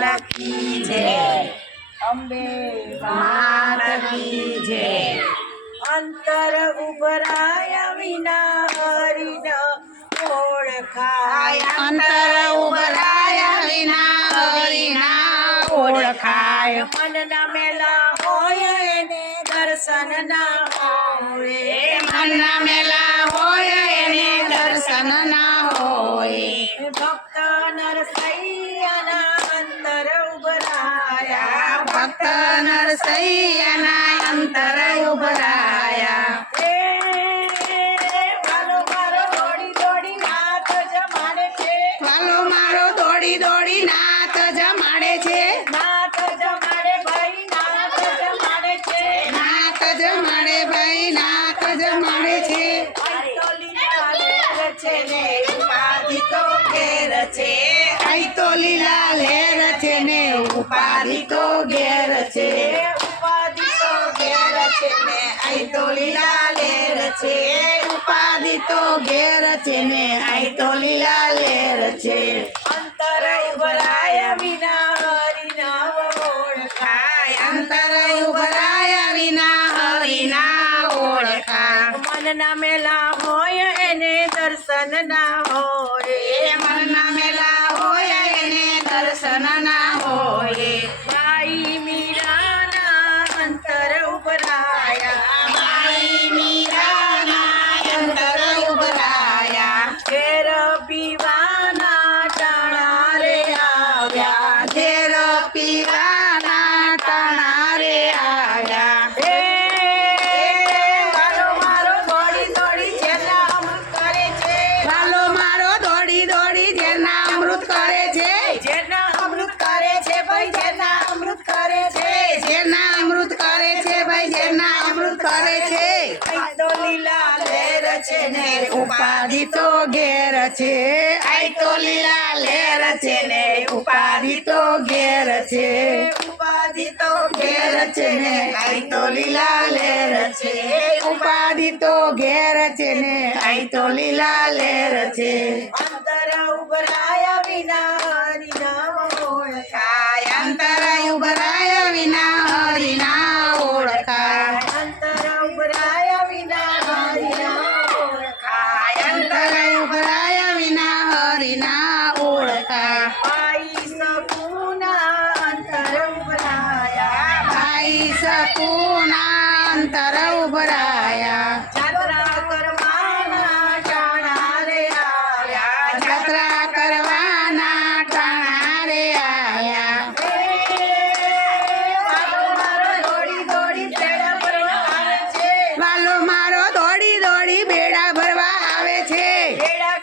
લાલ કી જય, અંબે માત કી જય. અંતર ઉભરાયા વિના હરિન ઓળખાય, અંતર ઉભરાયા વિના હરિના ઓળખાય. મનના મેલા હોય એને દર્શન ના હોય, મનના મેલા હોય એને દર્શન ના હોય. ભક્ત નરસૈયાના અંતર ઉભરાયા, ભક્ત નરસૈયાના અંતર ઉભરાયા. વાલો મારો દોડી દોડી નાથ જમાડે છે, વાલો મારો દોડી દોડી નાથ જમાડે છે, નાથ જમાડે ભાઈ નાથ જમાડે છે. નાથ જમાડે ભાઈ નાથ જમાડે છે. આઈ તો લીલા લેર છે ને ઉપાધિ તો ઘેર છે, આઈ તો લીલા લહેર છે ને ઉપાધિ તો ઘેર છે. ઉપાધિ તો ઘેર છે ને આઈ તો લીલા લહેર છે, ઉપાધિ તો ઘેર છે ને આઈ તો લીલા લહેર છે. અંતર ઉભરાયા વિના હરિના ઓળખાય, અંતર ઉભરાયા વિના હરિના ઓળખાય. મનના મેલા હોય એને દર્શન ના હોય, એ મનના મેલા હોય એને દર્શન ના હોય. ભાઈ મીરાના અંતર ઉભરાયા, મારી મીરાના અંતર ઉભરાયા. ઘેર પીવાના ટાણા રે આવ્યા, ઘેર પીવાના ટાણા રે આવ્યા. વાલો મારો દોડી દોડી જેના અમૃત કરે છે, વાલો મારો દોડી દોડી જેના અમૃત કરે છે, જેના અમૃત કરે છે ભાઈ જેના અમૃત કરે છે. જેના અમૃત કરે છે ભાઈ જેના અમૃત કરે છે. આઈ તો લીલા લહેર છે ને ઉપાધિ તો ઘેર છે, આઈ તો લીલા લહેર છે ને ઉપાધિ તો ઘેર છે. ઉપાધિ તો ઘેર છે ને આઈ તો લીલા લહેર છે, ઉપાધિ તો ઘેર છે ને આઈ તો લીલા લહેર છે. અંતર ઉભરાયા વિના હરિના ઓળખાય, અંતર ઉભરાયા વિના હરિના ઓળખાય. અંતર ઉભરાયા વિના હરિના ઓળખાય. અંતર ઉભરાયા વિના હરિના ઓળખાય. ભાઈ સકુના અંતર ઉભરાયા, ભાઈ શકુના અંતર ઉભરાયા. જાત્રા કરવાના ટાણા રે આવ્યા, યાત્રા કરવાના ટાણા રે આવ્યા. વાલો મારો દોડી દોડી બેડા ભરવા આવે છે, વાલો મારો દોડી દોડી બેડા ભરવા આવે છે, બેડા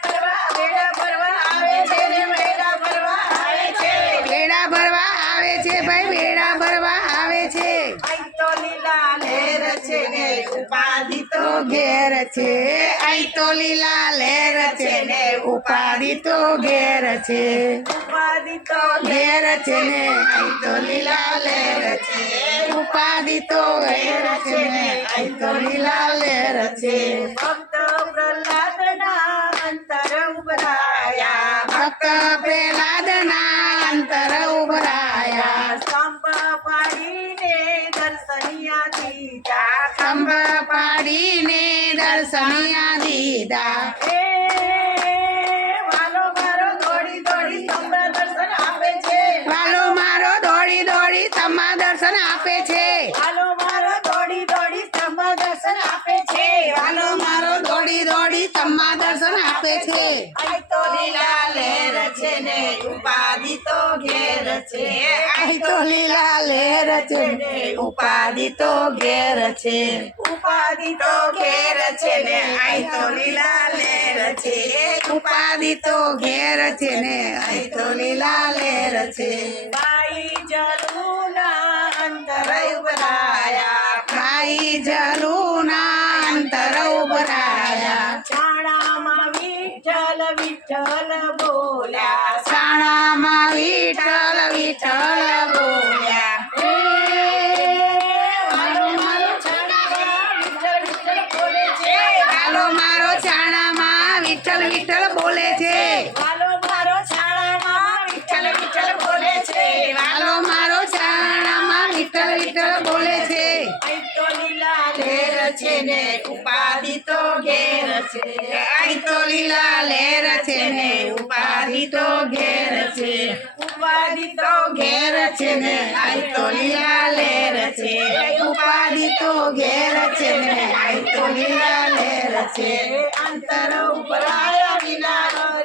ભરવા આવે છે ને બેડા ભરવા આવે છે. બેડા ભરવા આવે છે ભાઈ બેડા ભરવા આવે છે. આઈ તો લીલા લહેર છે ને ઉપાધિ તો તો ઘેર છે, આઈ તો લીલા લહેર છે ને ઉપાધિ તો ઘેર છે. ઉપાધિ તો ઘેર છે ને આઈ તો લીલા લહેર છે, ઉપાધિ તો ઘેર છે ને આઈ તો લીલા લહેર છે. ભક્ત પ્રહલાદના અંતર ઉભરાયા, ભક્ત પ્રહલાદના અંતર ઉભરાયા. સ્તંભ પાડીને દર્શનિયા દીધા, ખંભ પાડીને દર્શનિયા દીધા. વાલો મારો દોડી દોડી સ્તંભ દર્શન આપે છે, વાલો મારો દોડી દોડી તમા દર્શન આપે છે, વાલો મારો દોડી દોડી સ્તંભ દર્શન આપે છે. વાલો મારો દોડી દોડી તમા દર્શન આપે છે. આઈ તો લીલા લહેર છે ને ઉપાધિ તો ઘેર છે, આઈ તો લીલા લહેર છે ને ઉપાધિ તો ઘેર છે. ઉપાધિ તો ઘેર છે ને આઈ તો લીલા લહેર છે, ઉપાધિ તો ઘેર છે ને આઈ તો લીલા લહેર છે. ભાઈ જલુના અંતર ઉભરાયા, ભાઈ જલુના અંતર ઉભરાયા. છાણામાં વિઠ્ઠલ વિઠ્ઠલ બોલ્યા, શાણામાં વિઠ્ઠલ વિઠ્ઠલ બોલ્યા. વાલો મારો છાણામાં વિઠ્ઠલ વિઠ્ઠલ બોલે છે, હાલો મારો છાણામાં વિઠ્ઠલ વિઠ્ઠલ બોલે છે. વાલો મારો છાણામાં વિઠ્ઠલ વિઠ્ઠલ બોલે છે. છે ને ઉપાધિ તો ઘેર છે અહીં તો લીલા લેર છે ને ઉપાધિ તો ઘેર છે ઉપાધિ તો ઘેર છે ને અહીં તો લીલા લેર છે ઉપાધિ તો ઘેર છે ને અહીં તો લીલા લેર છે અંતર ઉપર આયા વિના